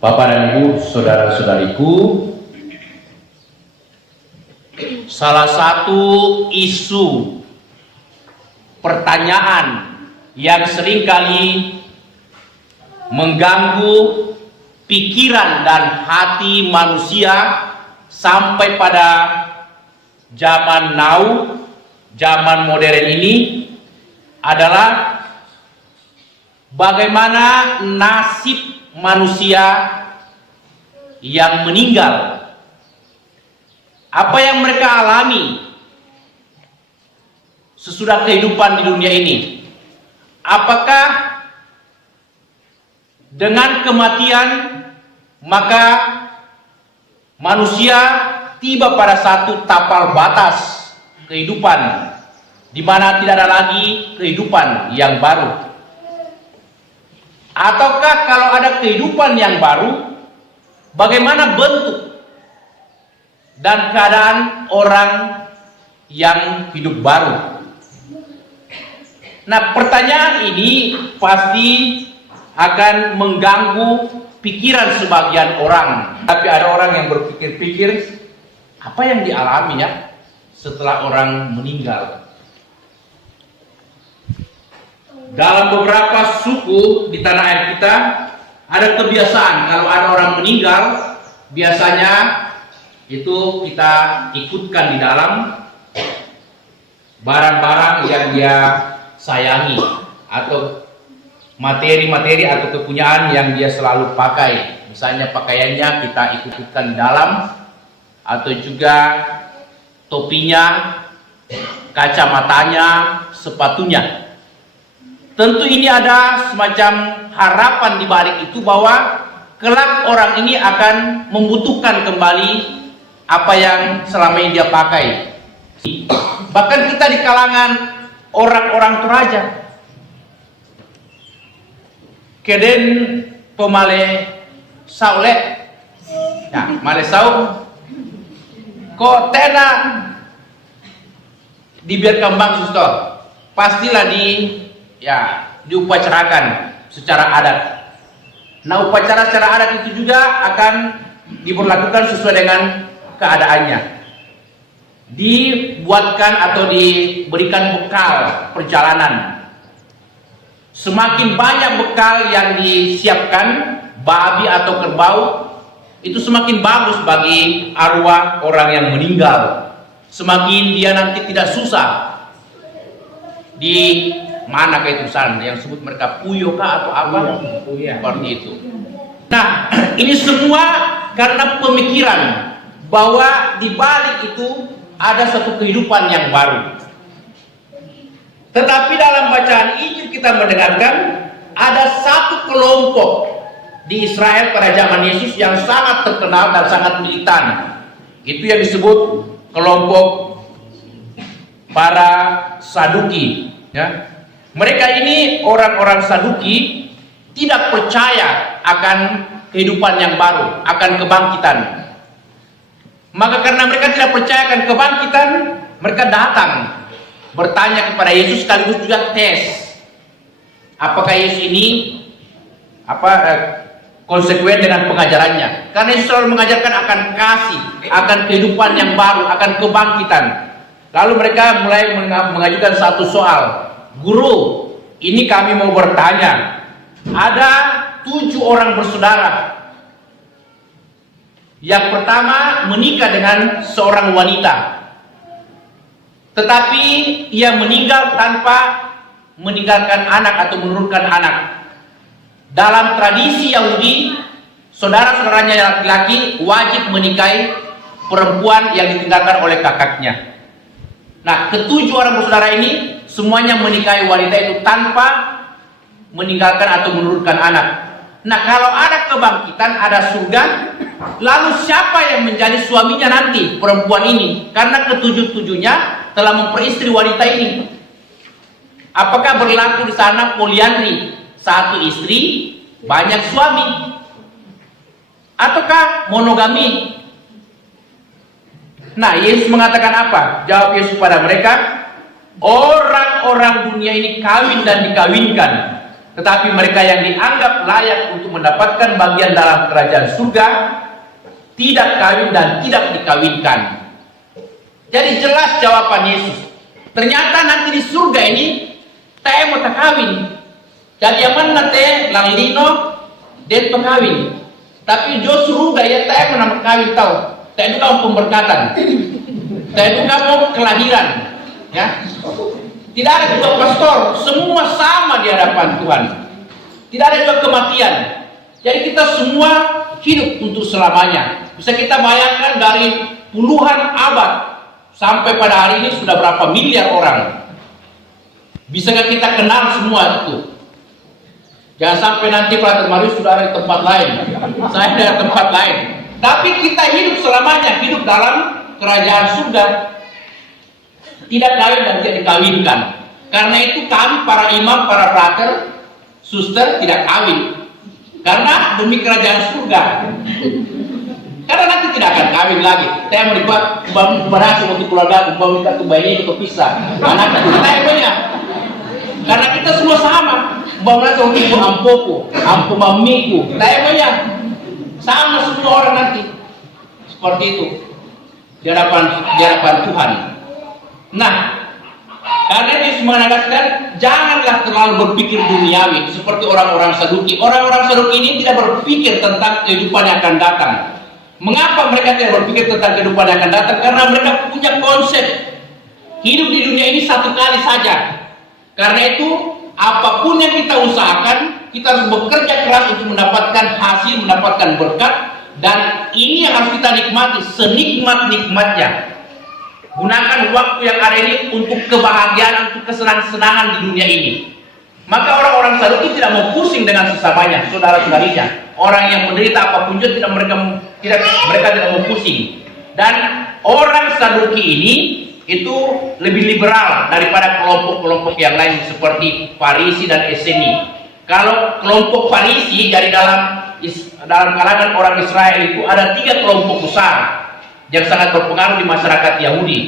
Bapak dan Ibu, saudara-saudariku, salah satu isu pertanyaan yang seringkali mengganggu pikiran dan hati manusia sampai pada zaman now, zaman modern ini adalah bagaimana nasib manusia yang meninggal. Apa yang mereka alami sesudah kehidupan di dunia ini? Apakah dengan kematian maka manusia tiba pada satu tapal batas kehidupan di mana tidak ada lagi kehidupan yang baru? Ataukah kalau ada kehidupan yang baru, bagaimana bentuk dan keadaan orang yang hidup baru? Nah, pertanyaan ini pasti akan mengganggu pikiran sebagian orang. Tapi ada orang yang berpikir-pikir, apa yang dialaminya setelah orang meninggal? Dalam beberapa suku di tanah air kita ada kebiasaan kalau ada orang meninggal, biasanya itu kita ikutkan di dalam barang-barang yang dia sayangi atau materi-materi atau kepunyaan yang dia selalu pakai. Misalnya pakaiannya kita ikutkan di dalam, atau juga topinya, kacamatanya, sepatunya. Tentu ini ada semacam harapan di balik itu bahwa kelak orang ini akan membutuhkan kembali apa yang selama ini dia pakai. Bahkan kita di kalangan orang-orang Toraja, keden pemale saule, ya male sau, kok tena dibiarkan bang suster, pastilah diupacarakan secara adat. Nah, upacara secara adat itu juga akan diberlakukan sesuai dengan keadaannya. Dibuatkan atau diberikan bekal perjalanan. Semakin banyak bekal yang disiapkan, babi atau kerbau, itu semakin bagus bagi arwah orang yang meninggal. Semakin dia nanti tidak susah di mana ke itu sana yang sebut mereka puyo kah atau apa seperti itu. Nah, ini semua karena pemikiran bahwa di balik itu ada satu kehidupan yang baru. Tetapi dalam bacaan Injil kita mendengarkan ada satu kelompok di Israel pada zaman Yesus yang sangat terkenal dan sangat militan. Itu yang disebut kelompok para Saduki, ya. Mereka ini orang-orang Saduki tidak percaya akan kehidupan yang baru, akan kebangkitan. Maka karena mereka tidak percaya akan kebangkitan, mereka datang bertanya kepada Yesus sekaligus juga tes. Apakah Yesus ini konsekuen dengan pengajarannya? Karena Yesus selalu mengajarkan akan kasih, akan kehidupan yang baru, akan kebangkitan. Lalu mereka mulai mengajukan satu soal. Guru, ini kami mau bertanya. Ada 7 orang bersaudara. Yang pertama menikah dengan seorang wanita, tetapi ia meninggal tanpa meninggalkan anak atau menurunkan anak. Dalam tradisi Yahudi, saudara-saudaranya laki-laki wajib menikahi perempuan yang ditinggalkan oleh kakaknya. Nah, ke-7 orang bersaudara ini semuanya menikahi wanita itu tanpa meninggalkan atau menurunkan anak. Nah, kalau ada kebangkitan, ada surga, lalu siapa yang menjadi suaminya nanti perempuan ini? Karena ke-7-7-nya telah memperistri wanita ini. Apakah berlaku di sana poliandri, satu istri banyak suami, ataukah monogami? Nah, Yesus mengatakan apa? Jawab Yesus pada mereka, orang-orang dunia ini kawin dan dikawinkan, Tetapi mereka yang dianggap layak untuk mendapatkan bagian dalam kerajaan surga tidak kawin dan tidak dikawinkan. Jadi jelas jawaban Yesus. Ternyata nanti di surga ini teh mau tak kawin. Jadi yang mana teh lalino dan pekawin. Tapi jo surga ya teh mau kawin tahu. Teh juga mau pemberkatan. Teh juga mau kelahiran. Ya. Tidak ada juga pastor, semua sama di hadapan Tuhan. Tidak ada juga kematian. Jadi kita semua hidup untuk selamanya. Bisa kita bayangkan dari puluhan abad sampai pada hari ini sudah berapa miliar orang. Bisakah kita kenal semua itu? Jangan sampai nanti Frater Marius sudah ada di tempat lain, saya ada di tempat lain. Tapi kita hidup selamanya, hidup dalam kerajaan surga. Tidak kawin dan tidak dikawinkan. Karena itu kami para imam, para frater, suster tidak kawin. Karena demi kerajaan surga. Karena nanti tidak akan kawin lagi. Saya mau dibuat berhasil untuk keluarga, mau minta bayi untuk pisah. Anak kita punya. Karena kita semua sama. Mau merasa untuk ampoku, ampu mamiku. Saya punya. Sama semua orang nanti. Seperti itu. Di hadapan Tuhan. Nah, karena Yesus menegaskan janganlah terlalu berpikir duniawi seperti orang-orang Saduki. Orang-orang Saduki ini tidak berpikir tentang kehidupan yang akan datang. Mengapa mereka tidak berpikir tentang kehidupan yang akan datang? Karena mereka punya konsep hidup di dunia ini satu kali saja. Karena itu apapun yang kita usahakan, kita harus bekerja keras untuk mendapatkan hasil, mendapatkan berkat, dan ini yang harus kita nikmati senikmat-nikmatnya. Gunakan waktu yang ada ini untuk kebahagiaan, untuk kesenangan-senangan di dunia ini. Maka orang-orang Saduki tidak mau pusing dengan sesamanya, saudara-saudarinya. Orang yang menderita apapun juga mereka tidak mau pusing. Dan orang Saduki ini itu lebih liberal daripada kelompok-kelompok yang lain seperti Farisi dan Eseni. Kalau kelompok Farisi dari dalam kalangan orang Israel itu ada 3 kelompok besar yang sangat berpengaruh di masyarakat Yahudi.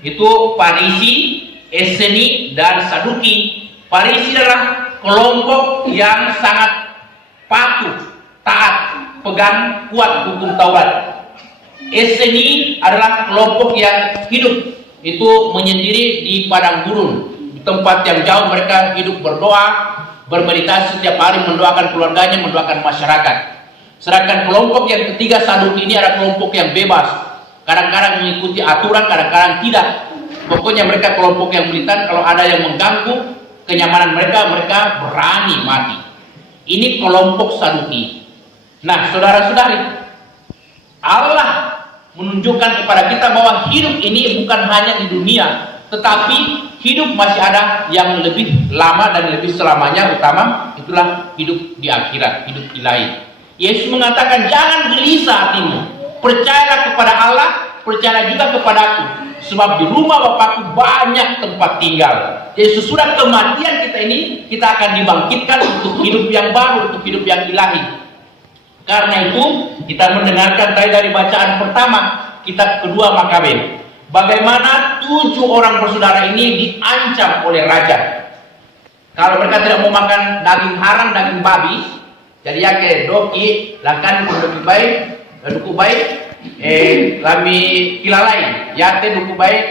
Itu Farisi, Eseni, dan Saduki. Farisi adalah kelompok yang sangat patuh, taat, pegang kuat hukum Taurat. Eseni adalah kelompok yang hidup itu menyendiri di padang gurun, di tempat yang jauh. Mereka hidup berdoa, bermeditasi setiap hari, mendoakan keluarganya, mendoakan masyarakat. Sedangkan kelompok yang ketiga Saduki ini adalah kelompok yang bebas. Kadang-kadang mengikuti aturan, kadang-kadang tidak. Pokoknya mereka kelompok yang militan. Kalau ada yang mengganggu kenyamanan mereka, mereka berani mati. Ini kelompok Saduki. Nah, saudara-saudari, Allah menunjukkan kepada kita bahwa hidup ini bukan hanya di dunia, tetapi hidup masih ada yang lebih lama dan lebih selamanya. Utama itulah hidup di akhirat, hidup ilahi. Yesus mengatakan, jangan gelisah hatimu. Percayalah kepada Allah, percayalah juga kepadaku. Sebab di rumah Bapakku banyak tempat tinggal. Jadi sesudah kematian kita ini, kita akan dibangkitkan untuk hidup yang baru, untuk hidup yang ilahi. Karena itu, kita mendengarkan tadi dari bacaan pertama, kitab kedua Makabe. Bagaimana 7 orang bersaudara ini diancam oleh raja. Kalau mereka tidak mau makan daging haram, daging babi, jadi ya ke doki, lakan lebih baik, duku baik, lami kilalai, yate duku baik,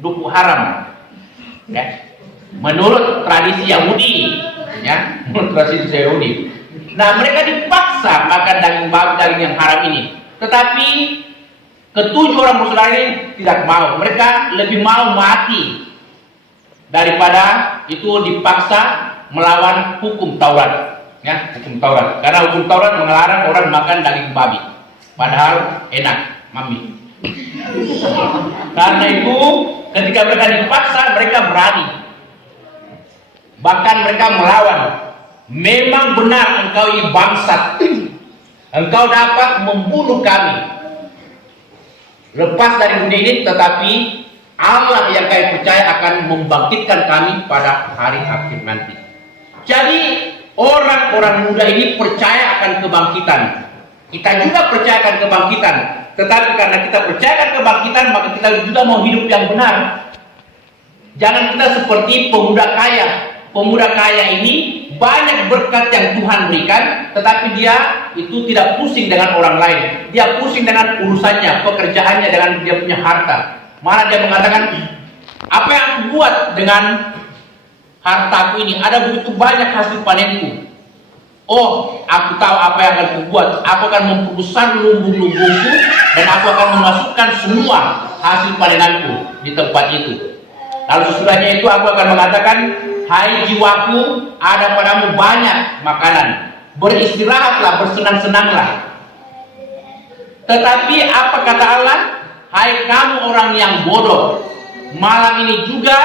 duku haram. Ya. Menurut tradisi Yahudi, ya, menurut tradisi Yahudi. Nah, mereka dipaksa makan daging babi, daging yang haram ini. Tetapi ketujuh orang bersaudara ini tidak mau. Mereka lebih mau mati daripada itu dipaksa melawan hukum Taurat. Ya, hukum Taurat. Karena hukum Taurat melarang orang makan daging babi. Padahal enak, mami. Karena itu ketika mereka dipaksa, mereka berani. Bahkan mereka melawan. Memang benar engkau ini bangsat. Engkau dapat membunuh kami. Lepas dari dunia ini, tetapi Allah yang kami percaya akan membangkitkan kami pada hari akhir nanti. Jadi orang-orang muda ini percaya akan kebangkitan. Kita juga percaya akan kebangkitan. Tetapi karena kita percaya akan kebangkitan, maka kita juga mau hidup yang benar. Jangan kita seperti pemuda kaya. Pemuda kaya ini banyak berkat yang Tuhan berikan, tetapi dia itu tidak pusing dengan orang lain. Dia pusing dengan urusannya, pekerjaannya, dengan dia punya harta. Malah dia mengatakan, apa yang aku buat dengan hartaku ini? Ada begitu banyak hasil panenku. Oh, aku tahu apa yang akan aku buat. Aku akan membesar lumbung-lumbungku, dan aku akan memasukkan semua hasil panenanku di tempat itu. Lalu sesudahnya itu aku akan mengatakan, hai jiwaku, ada padamu banyak makanan, beristirahatlah, bersenang-senanglah. Tetapi apa kata Allah? Hai kamu orang yang bodoh, malam ini juga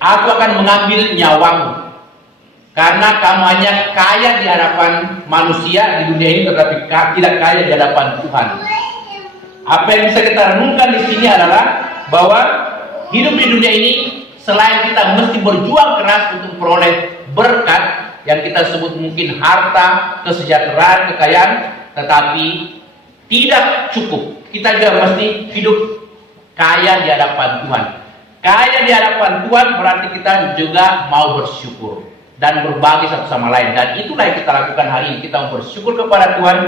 aku akan mengambil nyawamu, karena kamu hanya kaya di hadapan manusia di dunia ini, tetapi tidak kaya di hadapan Tuhan. Apa yang bisa kita renungkan di sini adalah bahwa hidup di dunia ini, selain kita mesti berjuang keras untuk memperoleh berkat yang kita sebut mungkin harta, kesejahteraan, kekayaan, tetapi tidak cukup. Kita juga mesti hidup kaya di hadapan Tuhan. Kaya di hadapan Tuhan berarti kita juga mau bersyukur dan berbagi satu sama lain. Dan itulah yang kita lakukan hari ini. Kita bersyukur kepada Tuhan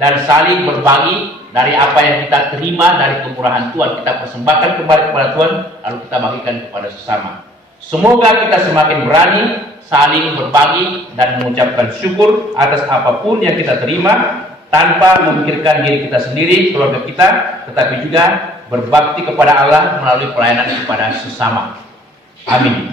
dan saling berbagi dari apa yang kita terima dari kemurahan Tuhan. Kita persembahkan kembali kepada Tuhan, lalu kita bagikan kepada sesama. Semoga kita semakin berani saling berbagi dan mengucapkan syukur atas apapun yang kita terima, tanpa memikirkan diri kita sendiri, keluarga kita, tetapi juga berbakti kepada Allah melalui pelayanan kepada sesama. Amin.